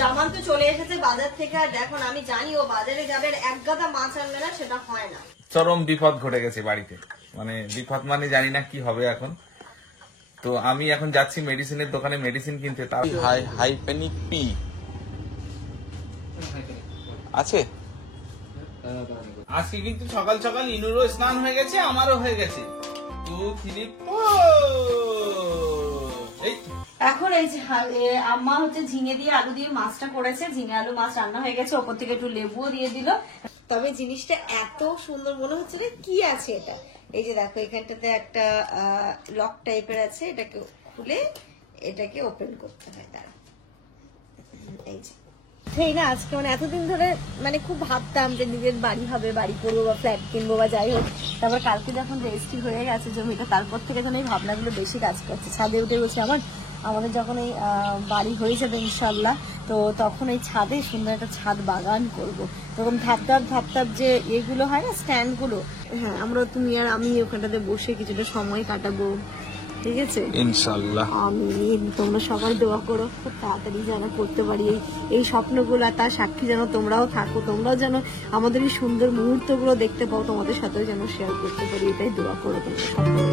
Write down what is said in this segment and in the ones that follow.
জামান তো চলে এসেছে বাজার থেকে, আর দেখুন আমি জানি ও বাজারে যাবে, এক গাদা মাছ আনবে না, সেটা হয় না। চরম বিপদ ঘটে গেছে বাড়িতে, মানে বিপদ মানে জানি না কি হবে এখন। তো আমি এখন যাচ্ছি মেডিসিনের দোকানে মেডিসিন কিনতে। তার হাইপেনিক পি আছে আজকে, কিন্তু সকাল সকাল ইনুরও স্নান হয়ে গেছে, আমারও হয়ে গেছে। এখন এই যে আম্মা হচ্ছে ঝিঙে দিয়ে আলু দিয়ে মাছটা করেছে, ঝিঙে আলু মাছ রান্না হয়ে গেছে, ওপর থেকে একটু লেবুও দিয়ে দিল। তবে জিনিসটা এত সুন্দর মনে হচ্ছে না, কি আছে এটা? এই যে দেখো এখানটাতে একটা লক টাইপের আছে, এটাকে খুলে এটাকে ওপেন করতে হয়। তারা এই যে সেই না, আজকে মানে এতদিন ধরে মানে খুব ভাবতাম যে নিজের বাড়ি হবে, বাড়ি করবো বা ফ্ল্যাট কিনবো বা যাই হোক। তারপর কালকে যখন রেজিস্ট্রি হয়ে গেছে জমিটা, তারপর থেকে যেন এই ভাবনাগুলো বেশি কাজ করছে। ছাদে উঠে বলছে আমাদের যখন এই বাড়ি হয়ে যাবে ইনশাল্লাহ, তো তখন এই ছাদে সুন্দর একটা ছাদ বাগান করব। তখন ধাপ যে এগুলো হয় না, স্ট্যান্ড গুলো, হ্যাঁ আমরা তুমি আর আমি ওখানটাতে বসে কিছুটা সময় কাটাবো, ঠিক আছে ইনশাআল্লাহ। আমিন। তোমরা সবাই দোয়া করো খুব তাড়াতাড়ি যেন করতে পারি এই স্বপ্নগুলো, আর তার সাক্ষী যেন তোমরাও থাকো, তোমরাও যেন আমাদের এই সুন্দর মুহূর্তগুলো দেখতে পাও, তোমাদের সাথেও যেন শেয়ার করতে পারি, এটাই দোয়া করো তোমরা সকলে।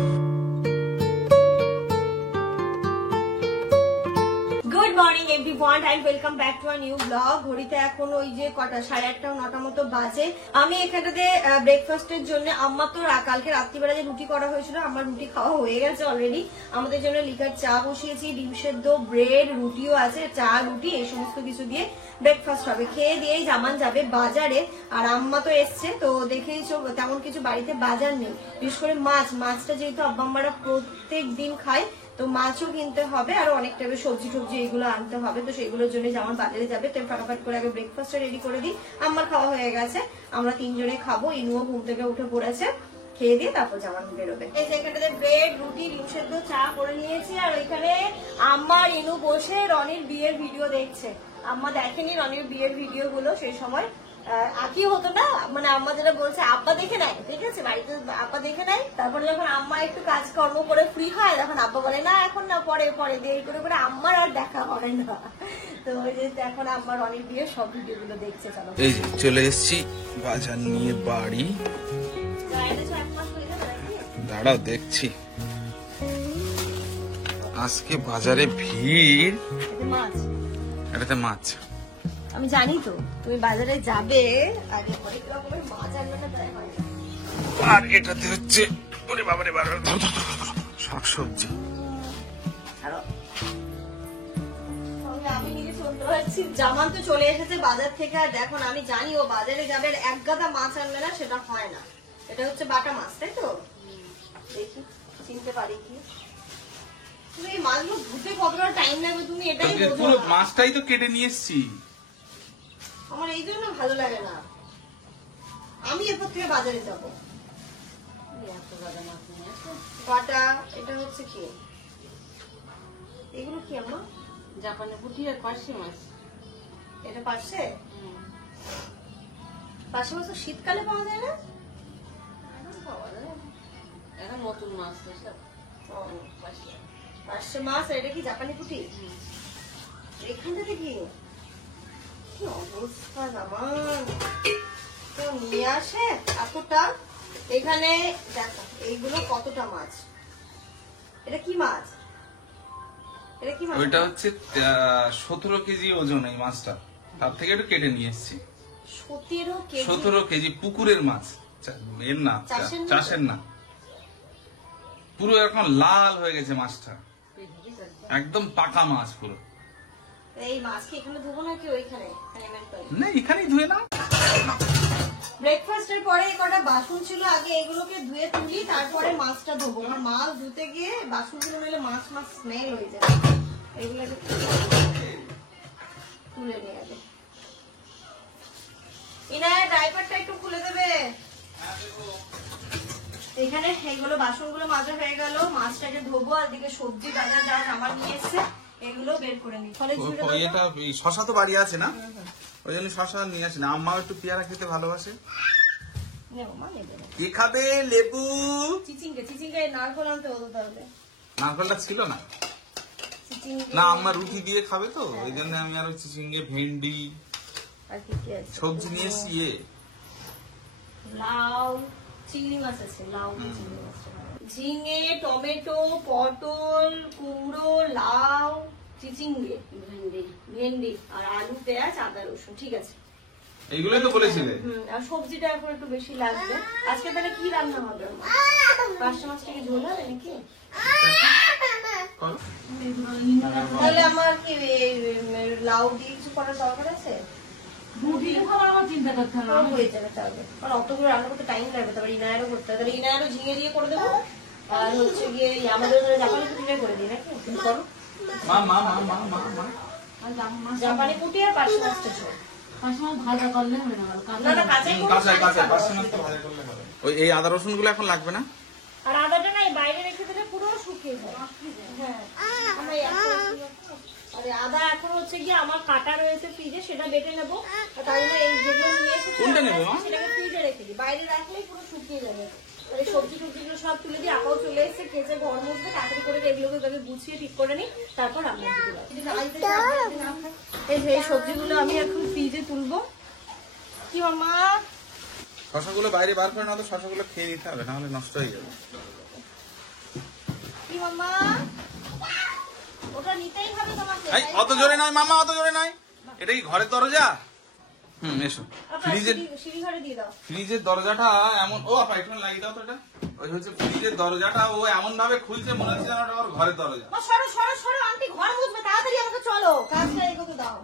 Good morning everyone and welcome back to a new blog. ঘড়িতে এখন ওই যে কটা 8:30 9টা মতো বাজে। আমি এখানটাতে ব্রেকফাস্টের জন্য, আম্মা তো কালকে রাত্রিবেলা যে রুটি করা হয়েছিল, আমার রুটি খাওয়া হয়ে গেছে অলরেডি। আমাদের জন্য লিকার চা বসিয়েছি, ডিম সেদ্ধ, ব্রেড, রুটিও আছে, চা রুটি এই সমস্ত কিছু দিয়ে ব্রেকফাস্ট হবে। খেয়ে দিয়েই জামান যাবে বাজারে, আর আম্মা তো এসছে, তো দেখেইছো তেমন কিছু বাড়িতে বাজার নেই, বিশেষ করে মাছটা যেহেতু আব্বা আম্মারা প্রত্যেক দিন খায়, তো মাছও কিনতে হবে, আর অনেক টাইপের সবজি এগুলো আনতে হবে, তো সেগুলোর জন্য যেমন বাজারে যাবে। তো ফটাফট করে আগে ব্রেকফাস্টটা রেডি করে দিই। আমার খাওয়া হয়ে গেছে, আমরা 3 জনে খাবো। ইনুও ঘুম থেকে উঠে পড়েছে, খেয়ে দিয়ে তারপর জামান বেরোবে। এই যে এখানটাতে ব্রেড, রুটি, ডিম সেদ্ধ, চা করে নিয়েছি, আর ওইখানে আম্মা ইনু বসে রনির বিয়ের ভিডিও দেখছে। আম্মা দেখেনি রনির বিয়ের ভিডিও গুলো সেই সময়, কি হতো না, মানে আম্মা যেটা বলছে আব্বা দেখে নেয়, ঠিক আছে, বাড়িতে আব্বা দেখে নেয়। তারপরে যখন আম্মা একটু কাজকর্ম করে ফ্রি হয়, তখন আব্বা বলে না এখন না, পরে দেরি করে আম্মার আর দেখা হয় না। তো ওই যে এখন আম্মার অনেক বিয়ে সব ভিডিও গুলো দেখছে। চলো এই যে চলে এসেছি বাজার নিয়ে বাড়ি। দাঁড়াও দেখছি, আজকে বাজারে ভিড়। এটাতে মাছ, আমি জানি তো তুমি বাজারে যাবে, আগে অনেক রকমের মাছ আনবে না, তাই হয়। আর এটাতে হচ্ছে ওরে বাবারে শাকসবজি। আমি নিজে শুনতে পাচ্ছি জামান তো চলে এসেছে বাজার থেকে, আর দেখুন আমি জানি ও বাজারে যাবে, এক গাদা মাছ আনবে না, সেটা হয় না। এটা হচ্ছে বাটা মাছ, তাই তো? দেখি চিনতে পারি কি। তুমি এই মাছগুলো ধুতে কতটা টাইম লাগবে তুমি এটাই বোঝো না। মাছটাই তো কেটে নিয়ে এসেছি, আমার এই জন্য ভালো লাগে না। আমি এরপর থেকে বাজারে যাবো। বাটা, এটা হচ্ছে কি, এগুলো কি আম্মা? জাপানি পুঁটি আর পার্শে মাছ। এটা পার্শে মাছ তো শীতকালে পাওয়া যায় না? এখন নতুন মাছ পার্শে মাছ। এটা কি জাপানি পুঁটি? এখানটাতে কি অবস্থা জামান, তো নিয়ে আসে এতটা। এখানে দেখো এইগুলো কতটা মাছ। এটা কি মাছ? এটা কি মাছ? ওইটা হচ্ছে 17 কেজি ওজন এই মাছটা, তার থেকে একটু কেটে নিয়ে এসেছি। 17 কেজি পুকুরের মাছ, এর না, চাষের না। পুরো এখন লাল হয়ে গেছে মাছটা, একদম পাকা মাছ পুরো। এই মাছ কি এখানে ধুবো নাকি ওইখানে? না, এখানেই ধুয়ে নাও। ব্রেকফাস্টের পরে কটা বাসন ছিল, আগে এগুলোকে ধুয়ে তুলি, তারপরে মাছটা ধোবো। কারণ মাছ ধুতে গিয়ে বাসনগুলো নিলে মাছ স্মেল হয়ে যায়। এগুলোকে তুলে নিয়ে যাবে। ইনায়া ড্রাইভারটা একটু খুলে দেবে। এখানে এইগুলো বাসনগুলো মাজা হয়ে গেল, মাছটাকে ধোবো, আর দিকে সবজি বাজার যা আমার নিয়ে এসছে এগুলো বের করে নিই। এটা শশা তো বাড়ি আছে না, ওই জন্য শশা নিয়ে আসি না। আম্মাও একটু পেয়ারা খেতে ভালোবাসে। কি খাবে? লেবু, চিচিঙ্গা নারকল আনতে হতো, তাহলে নারকলটা ছিল না। চিচিঙ্গে। না আম্মা রুটি দিয়ে খাবে তো ওই জন্য আমি আরো চিচিঙ্গে, ভেন্ডি আর কি কি আছে? সবজি নিয়ে এসছি। লাউ, চিংড়ি মাছ আছে, লাউ চিংড়ি মাছ, ঝিঙে, টমেটো, পটল, কুমড়ো, লাউ, চিচিঙ্গে, ভেন্ডি আর আলু, পেঁয়াজ, আদা, রসুন। ঠিক আছে, এইগুলোই তো বলেছিলে। আর সবজিটা এখন একটু বেশি লাগবে। আজকে তাহলে কি রান্না হবে? পার্শে মাছটা কি ঝোল হবে নাকি? তাহলে আমার কি লাউ দিয়ে কিছু করার দরকার আছে? চিন্তা করতে হবে। হয়ে যাবে তাহলে, কারণ অতগুলো রান্না করতে টাইম লাগবে। তারপর ইনায়ারও করতে হবে, তাহলে ইনায়ারও ঝিঙে দিয়ে করে দেবো। আর হচ্ছে গিয়ে আমাদের জাপানি পুটিটা করে দিই নাকি? তুমি করো মা মা মা মা মা মা জাপানি পুটি আর পার্শে মাছটা ঝোল। ভাজা করলে হবে না, না না, কাঁচাই করবো। কাঁচা কাঁচা পার্শে মাছ তো ভাজা করলে হবে। ওই এই আদা রসুন গুলো এখন লাগবে না। আর আদাটা নাই বাইরে রেখে দিলে পুরো শুকিয়ে যায়। হ্যাঁ, আমরা আরে আদা এখন হচ্ছে গিয়ে আমার কাটা রয়েছে ফ্রিজে, সেটা বেটে নেবো। তাই না এই যেগুলো নিয়ে এসেছি কোনটা নেবো মা? সেটাকে ফ্রিজে রেখে দিই, বাইরে রাখলেই পুরো শুকিয়ে যাবে। এই সবজি টবজিগুলো সব তুলে দিয়ে আপাও চলে এসেছে, কেজে ঘর মধ্যে তাড়াতাড়ি করে এগুলোকে তাকে গুছিয়ে ঠিক করে নিই, তারপর রান্না দিতে পারবো। এই যে এই সবজিগুলো আমি এখন ফ্রিজে তুলবো। কি মামা? শশাগুলো বাইরে বার করে না তো শশাগুলো খেয়ে নিতে হবে, না হলে নষ্ট হয়ে যাবে। কি মামা? ওটা নিতেই হবে তোমাকে। এই অত জোরে নয় মামা, অত জোরে নয়। এটা কি ঘরের দরজা? এসো। সিঁড়ি ঘরে দিয়ে দাও। ফ্রিজের দরজাটা এমন, ও আপা একটু লাগিয়ে দাও তো এটা। ওই হচ্ছে ফ্রিজের দরজাটা ও এমন ভাবে খুলছে মনে হচ্ছে যেন ওটা ওর ঘরের দরজা। সরো সরো সরো, আন্টি ঘর মুছবে, তাড়াতাড়ি আমাকে চলো, কাজটা এগোতে দাও।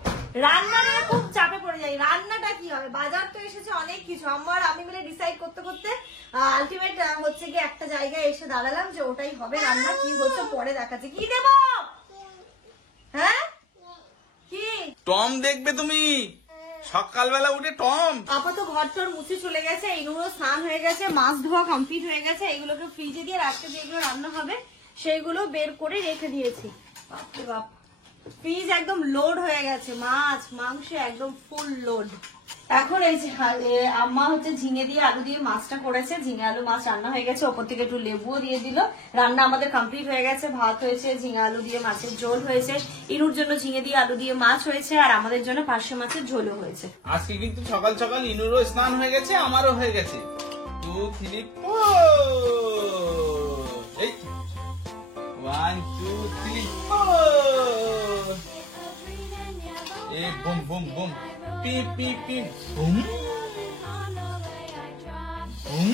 রান্নাটা খুব চাপে পড়ে যাই। রান্নাটা কি হবে? বাজার তো এসেছে অনেক কিছু, আমার আমি মিলে ডিসাইড করতে করতে আলটিমেট হচ্ছে কি একটা জায়গায় এসে দাঁড়ালাম যে ওটাই হবে রান্না। কি হচ্ছে পরে দেখাচ্ছে। কি দেবো? হ্যাঁ কি টম দেখবে তুমি? সকালবেলা উঠে টম। আপাতত ঘর টর মুছে চলে গেছে, এইগুলো স্নান হয়ে গেছে, মাছ ধোয়া কমপ্লিট হয়ে গেছে। এগুলোকে ফ্রিজে দিয়ে রাখতে, যেগুলো রান্না হবে সেইগুলো বের করে রেখে দিয়েছি। বাপরে বাপ, ফ্রিজ একদম লোড হয়ে গেছে, মাছ মাংস একদম ফুল লোড। এখন এই যে আম্মা হচ্ছে ঝিঙে দিয়ে আলু দিয়ে মাছটা করেছে, ঝিঙে আলু মাছ রান্না হয়ে গেছে, ওপর থেকে একটু লেবুও দিয়ে দিল। রান্না আমাদের কমপ্লিট হয়ে গেছে, ভাত হয়েছে, ঝিঙে আলু দিয়ে মাছের ঝোল হয়েছে, ইনুর জন্য ঝিঙে দিয়ে আলু দিয়ে মাছ হয়েছে, আর আমাদের জন্য পার্শে মাছের ঝোলও হয়েছে। আজকে কিন্তু সকাল সকাল ইনুরও স্নান হয়ে গেছে, আমারও হয়ে গেছে। 2 3 এই 1 2 3 4 এ বুম বুম বুম পি পি পি বুম বুম।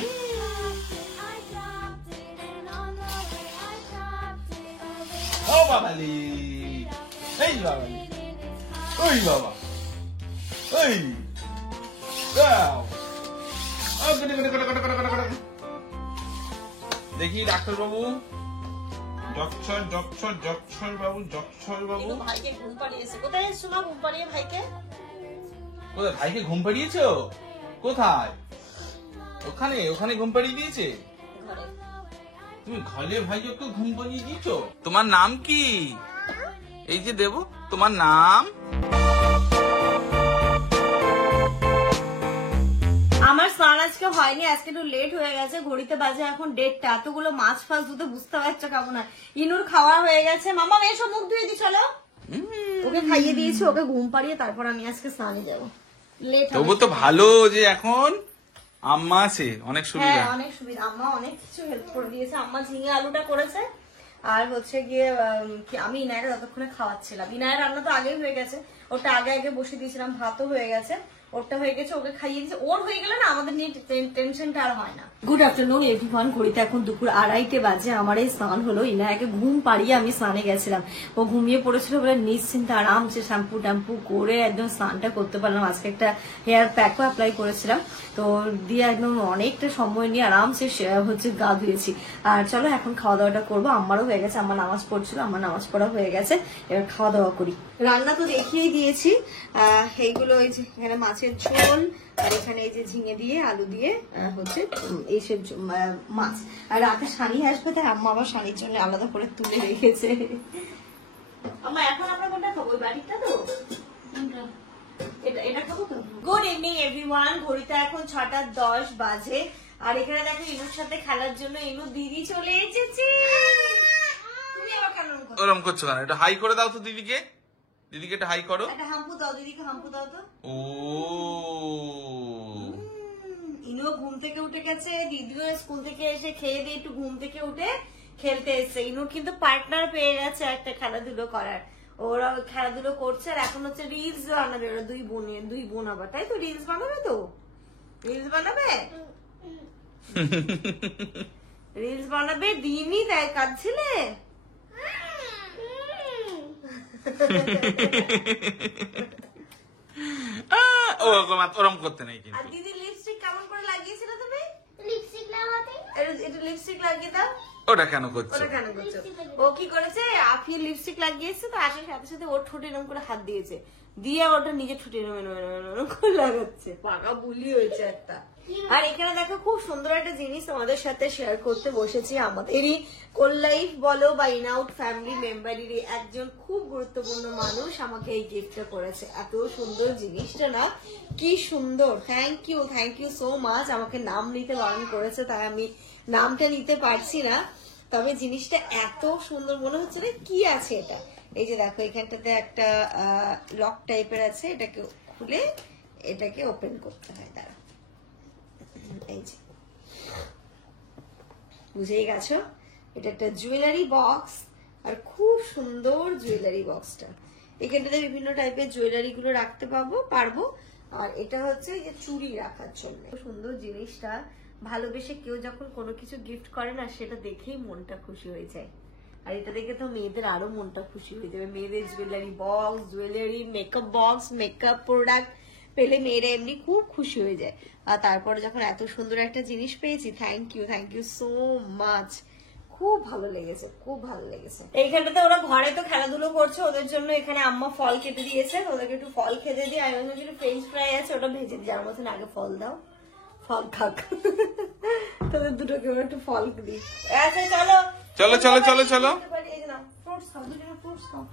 ও বাবালি, এই বাবালি, ওই বাবা, ওই দাও। ও গটে গটে গটে গটে গটে গটে। দেখি ডাক্তার বাবু, ডক্টর ডক্টর ডক্টর বাবু, ডক্টর বাবু। ভাইকে ঘুম পাড়িয়েছে। কোথায় শোনা ঘুম পাড়িয়ে ভাইকে? কোথায় ভাইকে ঘুম পাড়িয়েছো? কোথায়? ওখানে ওখানে ঘুম পাড়িয়ে দিয়েছে। ঘরে। তুমি ঘরে ভাইকে একটু ঘুম পাড়িয়ে দিয়েছো? তোমার নাম কি? এই যে দেবো, তোমার নাম? আমার স্নান আজকে হয়নি, আজকে একটু লেট হয়ে গেছে। ঘড়িতে বাজে এখন 1:30। এতগুলো মাছ ফাছ ধুতে বুঝতে পারছো কেমন হয়। ইনুর খাওয়া হয়ে গেছে। মামা এসো, মুখ ধুয়ে দি চলো। ওকে খাইয়ে দিয়েছি, ওকে ঘুম পাড়িয়ে তারপর আমি আজকে স্নানে যাবো। লেট তবু তো ভালো যে এখন আম্মা আছে, অনেক সুবিধা। হ্যাঁ অনেক সুবিধা, আম্মা অনেক কিছু হেল্প করে দিয়েছে। আম্মা ঝিঙে আলুটা করেছে, আর হচ্ছে গিয়ে আমি ইনায়ের ততক্ষণে খাওয়াচ্ছিলাম। ইনায়ের রান্না তো আগেই হয়ে গেছে, ওটা আগে আগে বসে দিয়েছিলাম, ভাতও হয়ে গেছে, ওরটা হয়ে গেছে, ওকে খাইয়ে দিয়েছে। ওর হয়ে গেলে না আমাদের নিয়ে টেনশনটা আর হয় না। গুড আফটারনুন এভরিওয়ান, ঘড়িতে এখন দুপুর 2:30 বাজে। আমার এই স্নান হলো, ইনায়াকে ঘুম পাড়িয়ে আমি স্নানে গেছিলাম। ও ঘুমিয়ে পড়েছিল বলে নিশ্চিন্তে আরামসে শ্যাম্পু ট্যাম্পু করে একদম স্নানটা করতে পারলাম। আজকে একটা হেয়ার প্যাকও অ্যাপ্লাই করেছিলাম, তো দিয়ে একদম অনেকটা সময় নিয়ে আরামসে হচ্ছে গা ধুয়েছি। আর চলো এখন খাওয়া দাওয়াটা করবো। আমারও হয়ে গেছে, আমার নামাজ পড়ছিল, আমার নামাজ পড়া হয়ে গেছে, এবার খাওয়া দাওয়া করি। রান্না তো দেখিয়েই দিয়েছি, এইগুলো এই যে এখানে মাছের ঝোল, আর এখানে এই যে ঝিঙে দিয়ে আলু দিয়ে হচ্ছে এইসব মাছ। আর রাতে শানি আসবে, তাই আম্মা আবার শানির জন্য আলাদা করে তুলে রেখেছে। আম্মা এখন আমরা কোনটা খাবো? ওই বাড়িটা তো এটা খাবো তো। গুড ইভিনিং এভরিওয়ান, ঘড়িতে এখন 6:10 বাজে। আর এখানে দেখো ইনুর সাথে খেলার জন্য ইনু দিদি চলে এসেছে। তুমি আবার কেন ওরম করছো কেন? এটা হাই করে দাও তো দিদিকে, দিদিকে এটা হাই করো। একটা হাম্পু দাও, দিদিকে হাম্পু দাও তো। ও ইনিও ঘুম থেকে উঠে গেছে, দিদিও স্কুল থেকে এসে খেয়ে দিয়ে একটু ঘুম থেকে উঠে খেলতে এসছে। ইনুর কিন্তু পার্টনার পেয়ে গেছে একটা খেলাধুলো করার, ওরা খেলাধুলো করছে। আর এখন হচ্ছে রিলস বানাবে ওরা দুই বোন আবার, তাই তো? রিলস বানাবে তো, রিলস বানাবে, রিলস বানাবে। দিনই তাই কাঁদছিলে। ওরম করতে নেই কিন্তু। আর দিদি লিপস্টিক কেমন করে লাগিয়েছিল তুমি? লিপস্টিক লাগাতে একটু লিপস্টিক লাগিয়ে দাও। ওটা কেন করছো? ওটা কেন করছো? ও কি করেছে, আফি লিপস্টিক লাগিয়েছে তো আসার সাথে সাথে ওর ঠোঁটে এরকম করে হাত দিয়েছে, দিয়ে ওটা নিজে ঠোঁটে এরকম করে লাগাচ্ছে। পাকা বুলি হয়েছে একটা। আর এখানে দেখো খুব সুন্দর একটা জিনিস তোমাদের সাথে শেয়ার করতে বসেছি। আমাদেরই কোললাইফ বলো বা ইনআউট ফ্যামিলি মেম্বারেরই একজন খুব গুরুত্বপূর্ণ মানুষ আমাকে এই গিফটটা করেছে। এত সুন্দর জিনিসটা না, কি সুন্দর। Thank you so much. আমাকে নাম নিতে বারণ করেছে, তাই আমি নামটা নিতে পারছি না, তবে জিনিসটা এত সুন্দর মনে হচ্ছে না। কি আছে এটা? এই যে দেখো এখানটাতে একটা লক টাইপের আছে, এটাকে খুলে এটাকে ওপেন করতে হয়। তারা এই যে বুঝেই গেছো, এটা একটা জুয়েলারি বক্স। আর খুব সুন্দর জুয়েলারি বক্সটা, এখানটাতে বিভিন্ন টাইপের জুয়েলারি গুলো রাখতে পারবো। আর এটা হচ্ছে যে চুড়ি রাখার জন্য সুন্দর জিনিসটা। ভালোবেসে কেউ যখন কোনো কিছু গিফট করে না, সেটা দেখেই মনটা খুশি হয়ে যায়। আর এটা দেখে তো মেয়েদের আরো মনটা খুশি হয়ে যাবে। মেয়েদের jewellery box, jewellery, makeup box, makeup product পেলে মেয়েরা এমনি খুব খুশি হয়ে যায়। আর তারপরে যখন এত সুন্দর একটা জিনিস পেয়েছি, থ্যাংক ইউ সো মাচ। খুব ভালো লেগেছে, খুব ভালো লেগেছে। এইখানটাতে ওরা ঘরে তো খেলাধুলো করছে, ওদের জন্য এখানে আম্মা ফল কেটে দিয়েছে, ওদেরকে একটু ফল খেতে দিই। আমি ভাবছি ফ্রেঞ্চ ফ্রাই আছে, ওটা ভেজে দিই। যার মতন আগে ফল দাও, ফল খাক। তোদের দুটোকে একটু ফল দিই। আচ্ছা চলো। ফ্রুটস খাও, দুটো ফ্রুটস খাও।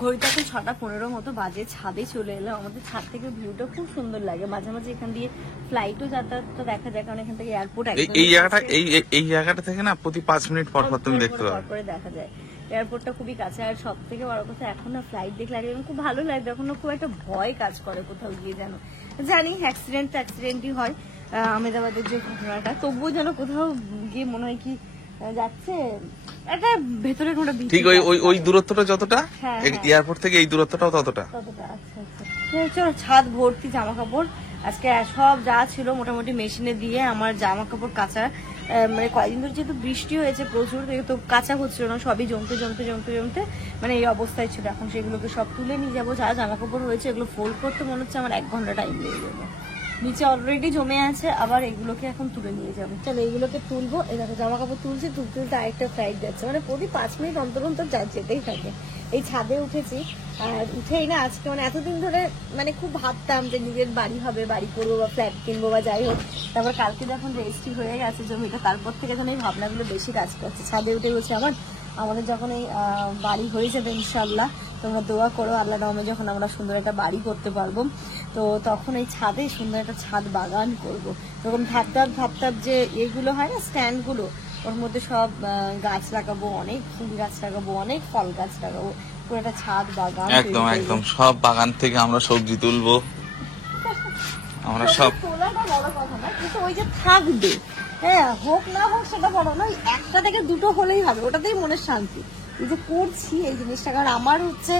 ঘড়িটা এখন 6:15 মতো বাজে। ছাদে চলে এলাম। আমাদের ছাদ থেকে ভিউটা খুব সুন্দর লাগে। মাঝে মাঝে এখান দিয়ে ফ্লাইটও যাতায়াতটা দেখা যায়, কারণ এখান থেকে এয়ারপোর্ট এই জায়গাটা থেকে না প্রতি 5 মিনিট পর পর তুমি দেখতে পাবে, পরে দেখা যায়। এয়ারপোর্টটা খুবই কাছে। আর সব থেকে বড় কথা, এখন না ফ্লাইট দেখলে আগে খুব ভালো লাগবে, এখন খুব একটা ভয় কাজ করে কোথাও গিয়ে। জানি অ্যাক্সিডেন্টই হয় আহমেদাবাদের যে ঘটনাটা, তবুও যেন কোথাও গিয়ে মনে হয় কি যাচ্ছে একটা ভেতরে কোনো ঠিক ওই দূরত্বটা যতটা এয়ারপোর্ট থেকে এই দূরত্বটাও ততটা। আচ্ছা চলো, ছাদ ভর্তি জামা কাপড়। আজকে সব যা ছিল মোটামুটি মেশিনে দিয়ে আমার জামা কাপড় কাচা, মানে কয়েকদিন ধরে যেহেতু বৃষ্টি হয়েছে প্রচুর, তো কাঁচা হচ্ছিল না, সবই জমতে মানে এই অবস্থায় ছিল। এখন সেগুলোকে সব তুলে নিয়ে যাবো। যা জামা কাপড় হয়েছে এগুলো ফোল্ড করতে মনে হচ্ছে আমার 1 ঘন্টা টাইম লেগে যাবে। নিচে অলরেডি জমে আছে, আবার এগুলোকে এখন তুলে নিয়ে যাবো। চলো এইগুলোকে তুলবো। এই দেখো জামা কাপড় তুলতে আরেকটা ফ্লাইট যাচ্ছে, মানে প্রতি 5 মিনিট অন্তর যেতেই থাকে। এই ছাদে উঠেছি, আর উঠেই না আজকে মানে এতদিন ধরে মানে খুব ভাবতাম যে নিজের বাড়ি হবে, বাড়ি করবো বা ফ্ল্যাট কিনবো বা যাই হোক। তারপর কালকে যখন রেজিস্ট্রি হয়ে গেছে জমিটা, তারপর থেকে যেন এই ভাবনাগুলো বেশি কাজ করছে। ছাদে উঠে বলছে আমাদের যখন এই বাড়ি হয়ে যাবে ইনশাল্লাহ, তোমরা দোয়া করো আল্লাহ রহমে যখন আমরা সুন্দর একটা বাড়ি করতে পারবো, তো তখন এই ছাদে সুন্দর একটা ছাদ বাগান করব। তখন ভাবতাম যে এইগুলো হয় না স্ট্যান্ড গুলো, ওর মধ্যে সব গাছ লাগাবো, অনেক ফুল গাছ লাগাবো, অনেক ফল গাছ লাগাবো, পুরো একটা ছাদ বাগান। একদম সব বাগান থেকে আমরা সবজি তুলবো, আমরা সব। তোলাটা বড় কথা না, কিন্তু ওই যে থাকবে, হ্যাঁ হোক না হোক সেটা বড় নয়, একটা থেকে দুটো হলেই হবে, ওটাতেই মনের শান্তি। এই যে করছি এই জিনিসটা, কারণ আমার হচ্ছে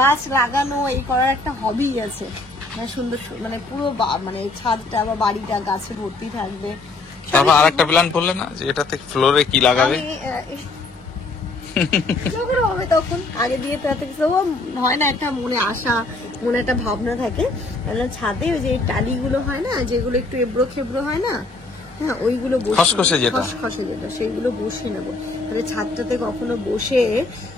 গাছ লাগানো এই করার একটা হবি আছে। মানে সুন্দর মানে পুরো মানে ছাদটা বা বাড়িটা গাছে ভর্তি থাকবে। তারপর আরেকটা প্ল্যান করলে না যে এটাতে ফ্লোরে কি লাগাবে, হবে তখন আগে দিয়ে তো এত কিছু হয় না, একটা মনে আশা, মনে একটা ভাবনা থাকে। ছাদে ওই যে টালিগুলো হয় না, যেগুলো একটু এবড়ো খেবড়ো হয় না, হ্যাঁ ওইগুলো খসখসে যেটা সেইগুলো বসে নেবো। তাহলে ছাদটাতে কখনো বসে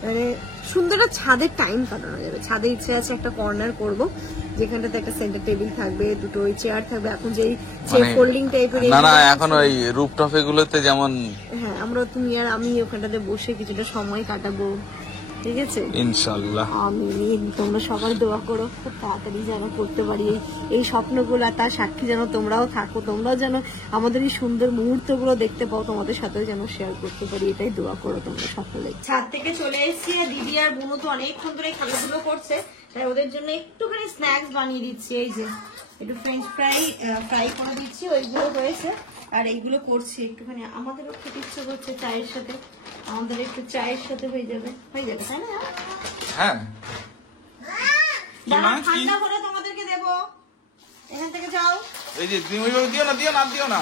মানে সুন্দর ছাদের টাইম কাটানো যাবে। ছাদে ইচ্ছে আছে একটা কর্নার করব, যেখানটাতে একটা সেন্টার টেবিল থাকবে, দুটো চেয়ার থাকবে। এখন যেই ফোল্ডিং টাইপের না এখন ওই রুফটপ এগুলোতে যেমন, হ্যাঁ আমরা তুমি আর আমি ওখানটাতে বসে কিছুটা সময় কাটাবো, ঠিক আছে? ইনশাআল্লাহ। আমিন। তোমরা সবাই দোয়া করো খুব তাড়াতাড়ি যেন করতে পারি এই স্বপ্নগুলো, আর তার সাক্ষী যেন তোমরাও থাকো, তোমরাও যেন আমাদের এই সুন্দর মুহূর্তগুলো দেখতে পাও, তোমাদের সাথেও যেন শেয়ার করতে পারি, এটাই দোয়া করো তোমরা সকলে। ছাদ থেকে চলে এসেছি, দিদি আর বুনু তো অনেকক্ষণ ধরে খেলাধুলো করছে, তাই ওদের জন্য একটুখানি স্ন্যাক্স বানিয়ে দিচ্ছি। এই যে একটু ফ্রেঞ্চ ফ্রাই করে দিচ্ছি, ওইগুলো হয়েছে আর এইগুলো করছি একটুখানি। আমাদেরও খেতে ইচ্ছে করছে চায়ের সাথে, আমাদের একটু চায়ের সাথে হয়ে যাবে তাই না? হ্যাঁ ঠান্ডা করে তোমাদেরকে দেবো, এখান থেকে যাও। এই যে তুমি ওইভাবে দিও না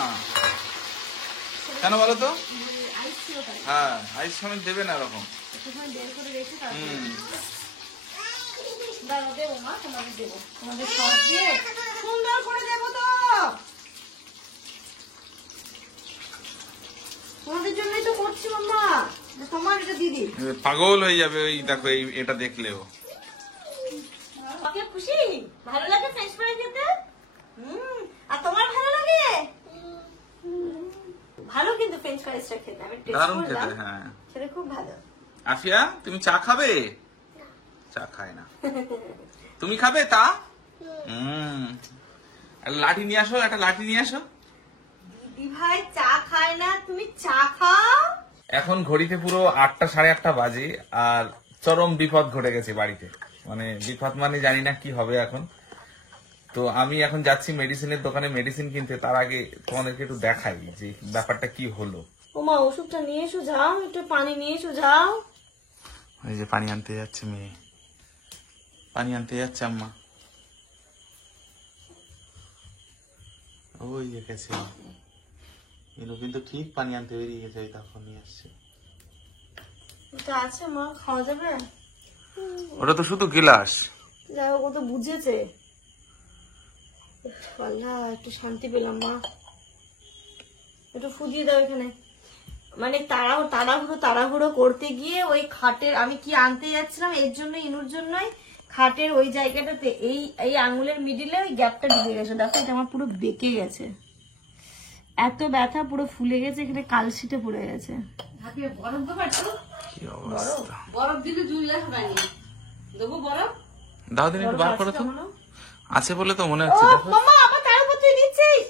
কেন বলো তো? হ্যাঁ আইস সময় দেবে না এরকম। বের করে রেখে দাঁড়াও, দেবো মা, তোমাদের দেবো, তোমাদের সব দিয়ে সুন্দর করে দেবো তো, তোমাদের জন্যই তো করছি মাম্মা। তোমার এটা দিদি পাগল হয়ে যাবে ওই দেখো এটা দেখলেও। খুশি? ভালো লাগে ফ্রেঞ্চ ফ্রাই খেতে? আর তোমার ভালো লাগে? ভালো কিন্তু ফ্রেঞ্চ ফ্রাইসটা খেতে, আমি টেস্ট দারুণ করলাম, খেতে। হ্যাঁ সেটা খুব ভালো। আফিয়া তুমি চা খাবে? চা খায় না। তুমি খাবে তা? লাঠি নিয়ে আসো, একটা লাঠি নিয়ে আসো। দিদি ভাই চা খায় না, তুমি চা খাও। এখন ঘড়িতে পুরো 8টা 8:30 বাজে, আর চরম বিপদ ঘটে গেছে বাড়িতে। মানে বিপদ মানে জানি না কি হবে এখন। তো আমি এখন যাচ্ছি মেডিসিনের দোকানে মেডিসিন কিনতে, তার আগে তোমাদেরকে একটু দেখাই যে ব্যাপারটা কি হলো। ওমা ওষুধটা নিয়ে এসো, যাও একটু পানি নিয়ে এসো, যাও। এই যে পানি আনতে যাচ্ছে মেয়ে, পানি আনতে যাচ্ছে আম্মা। ওই যে গেছে এলো, কিন্তু ঠিক পানি আনতে বেরিয়ে গেছে, ওই তখন নিয়ে আসছে। ওটা আছে মা, খাওয়া যাবে? ওটা তো শুধু গিলাস। যাই হোক, ও তো বুঝেছে। আল্লাহ, একটু শান্তি পেলাম মা, একটু ফুদিয়ে দাও এখানে। মানে তাড়াহুড়ো করতে গিয়ে ওই খাটের, আমি কি আনতে যাচ্ছিলাম এর জন্য, ইনুর জন্যই, খাটের ওই জায়গাটাতে এই আঙুলের মিডিলে ওই গ্যাপটা ঢুকে গেছে। দেখো এটা আমার পুরো বেঁকে গেছে, এত ব্যথা, পুরো ফুলে গেছে, এখানে কালশিটে পড়ে গেছে। বরফ দেবো একটু? কি অবস্থা! বরফ দিলে জুই লাগবে না, দেবো বরফ? দাও দিন একটু বার করো তো, আছে বলে তো মনে ও হচ্ছে। দেখো মামা, আবার তার উপর তুই দিচ্ছিস।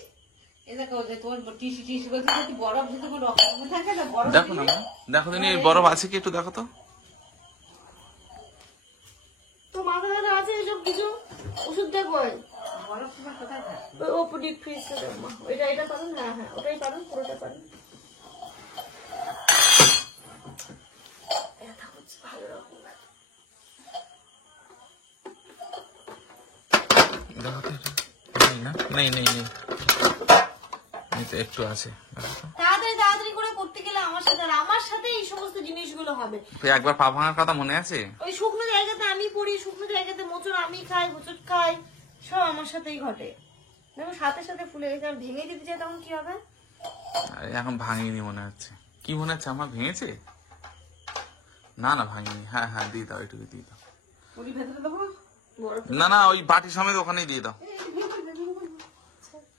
এই দেখো তোমার টিসি বলতে যদি বরফ দিতে কোনো রক্ত থাকে না, বরফ দেখো না মা, দেখো দিন এই বরফ আছে কি একটু দেখো তো। তো মাথা ব্যথা আছে এসব কিছু ওষুধ দেবো। বরফ তোমার কোথায় থাকে? ওপর ডিপ ফ্রিজটা দেবো মা, এটা পারেন না? হ্যাঁ ওটাই পারেন, পুরোটা পারেন। ব্যথা হচ্ছে ভালো রকম। দেখো তো এটা নেই না, নেই তো একটু আছে। তাড়াতাড়ি করে করতে গেলে আমার সাথে এই সমস্ত জিনিসগুলো হবে। একবার পা ভাঙার কথা মনে আছে? ওই শুকনো জায়গাতে আমি পড়ি, শুকনো জায়গাতে মোচড় আমি খাই, হোঁচট খাই, সব আমার সাথেই ঘটে। দেখো সাথে ফুলে গেছে, আমি ভেঙে দিতে চাই তখন কি হবে? এখন ভাঙিনি মনে হচ্ছে। কি মনে হচ্ছে আমার ভেঙেছে? না ভাঙিনি। হ্যাঁ দিয়ে দাও, এটুকু দিয়ে দাও। না ওই বাটি সমেত ওখানেই দিয়ে দাও,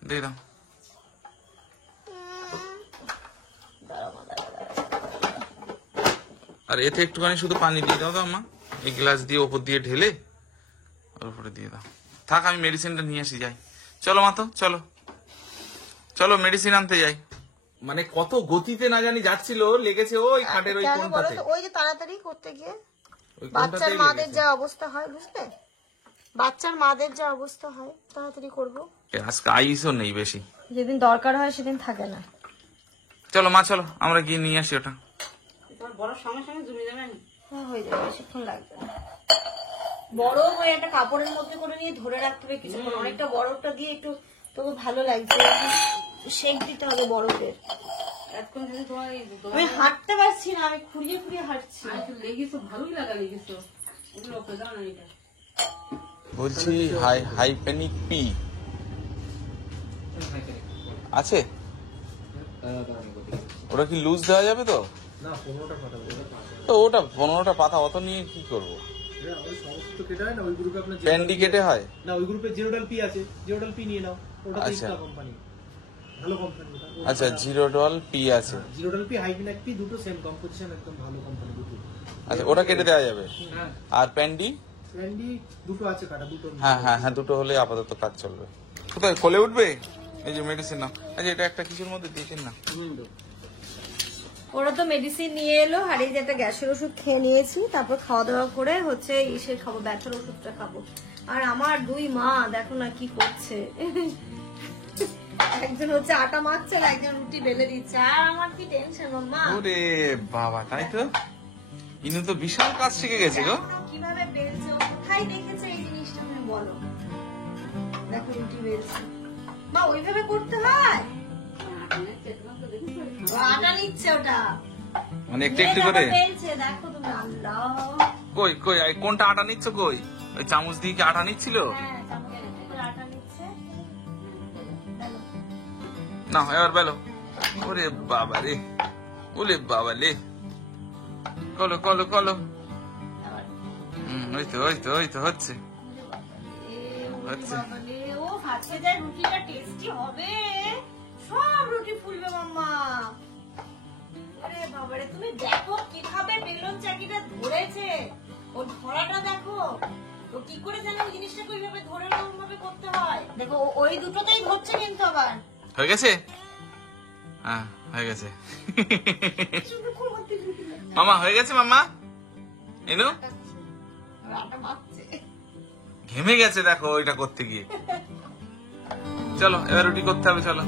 দিয়ে দাও। আর এতে একটুখানি শুধু পানি দিয়ে দাও তো আম্মা, এই গ্লাস দিয়ে ওপর দিয়ে ঢেলে ওর উপরে দিয়ে দাও। থাক, আমি মেডিসিনটা নিয়ে আসি, যাই। চলো মা, তো চলো মেডিসিন আনতে যাই। মানে কত গতিতে না জানি যাচ্ছিল, লেগেছে ওই খাটের ওই কোণটাতে। ওই যে তাড়াতাড়ি করতে গিয়ে বাচ্চার মাদের যা অবস্থা হয়, বুঝলে? বাচ্চার মাদের যা অবস্থা হয়, তাড়াতাড়ি করবো। আজকে আইসও নেই বেশি, যেদিন দরকার হয় সেদিন থাকে না। চলো মা, চলো আমরা গিয়ে নিয়ে আসি ওটা। বরফ সঙ্গে সঙ্গে জমে যাবে না? হ্যাঁ হয়ে যাবে, বেশিক্ষণ লাগবে না। বরফ ওই একটা কাপড়ের মধ্যে করে নিয়ে ধরে রাখতে হবে কিছুক্ষণ, অনেকটা বরফটা দিয়ে একটু তবু ভালো লাগছে, শেক দিতে হবে বরফের। আমি হাঁটতে পারছি না, আমি খুঁড়িয়ে হাঁটছি। লেগেছো, ভালোই লাগা লেগেছো। বলছি হাইপেনিক পি আছে? ওটা কি লুজ দেওয়া যাবে তো? না, 15টা পাতা বলে। তো ওটা 15টা পাতা, অত নিয়ে কি করবো? ওই সমস্ত কেটে হয় না, ওই গ্রুপে আপনার প্যান্ডি কেটে হয় না, ওই গ্রুপে জিরোডাল পি আছে, জিরোডাল পি নিয়ে নাও, ওটা আচ্ছা। কোম্পানি। ভালো কোম্পানি ওটা। আচ্ছা, জিরোডল পি আছে। জিরোডাল পি হাইবিনাক পি দুটো সেম কম্পোজিশন, একদম ভালো কোম্পানি দুটো। আচ্ছা, ওটা কেটে দেওয়া যাবে। হ্যাঁ, আর প্যান্ডি? প্যান্ডি দুটো আছে কাটা, দুটো। হ্যাঁ হ্যাঁ হ্যাঁ, দুটো হলে আপাতত কাজ চলবে। কোথায় কোলে উঠবে? এই যে মেডিসিন নাও। আচ্ছা, এটা একটা কিছুর মধ্যে দিয়েছেন না? ওরা তো মেডিসিন নিয়ে এলো, আর এই যে একটা গ্যাসের ওষুধ খেয়ে নিয়েছি, তারপর খাওয়া দাওয়া করে হচ্ছে ইসের খাবো, ব্যথার ওষুধটা খাবো। আর আমার দুই মা দেখো না কি করছে, একজন হচ্ছে আটা মাখছে, আর একজন রুটি বেলে দিচ্ছে। আর আমার কি টেনশন মা। ওরে বাবা, তাই তো ইনু তো বিশাল কাজ শিখে গেছে গো। দেখো না কিভাবে বেলছে, ও কোথায় দেখেছে এই জিনিসটা, তুমি বলো। দেখো রুটি বেলছে, মা ওইভাবে করতে হয়। ও আটা নিচ্ছে ওটা, মানে একটু একটু করে বেলছে, দেখো তুমি। আল্লাহ, কই কই কোনটা আটা নিচ্ছ? কই ওই চামচ দিয়ে কি আটা নিচ্ছিল? হ্যাঁ চামচে করে আটা নিচ্ছে। দেখো। না, এবার বেলো। ওরে বাবা রে, ওরে বাবা লে, কলো কলো কলো। ওই তো ওই তো ওই তো হচ্ছে। আচ্ছা। ও আজকে যা রুটিটা টেস্টি হবে, সব রুটি ফুলবে মাম্মা। আরে বাবারে, তুমি দেখো কিভাবে বেলুন চাকিটা ধরেছে, ও ধরাটা দেখো। ও কি করে জানো ওই জিনিসটাকে ওইভাবে ধরে না ওইভাবে করতে হয়। দেখো ওই দুটোতেই ধরছে কিন্তু আবার। হয়ে গেছে? হ্যাঁ হয়ে গেছে। মামা হয়ে গেছে? মামা ইনু আটা মাখছে। ঘেমে গেছে দেখো ওইটা করতে গিয়ে। চলো এবার রুটি করতে হবে, চলো।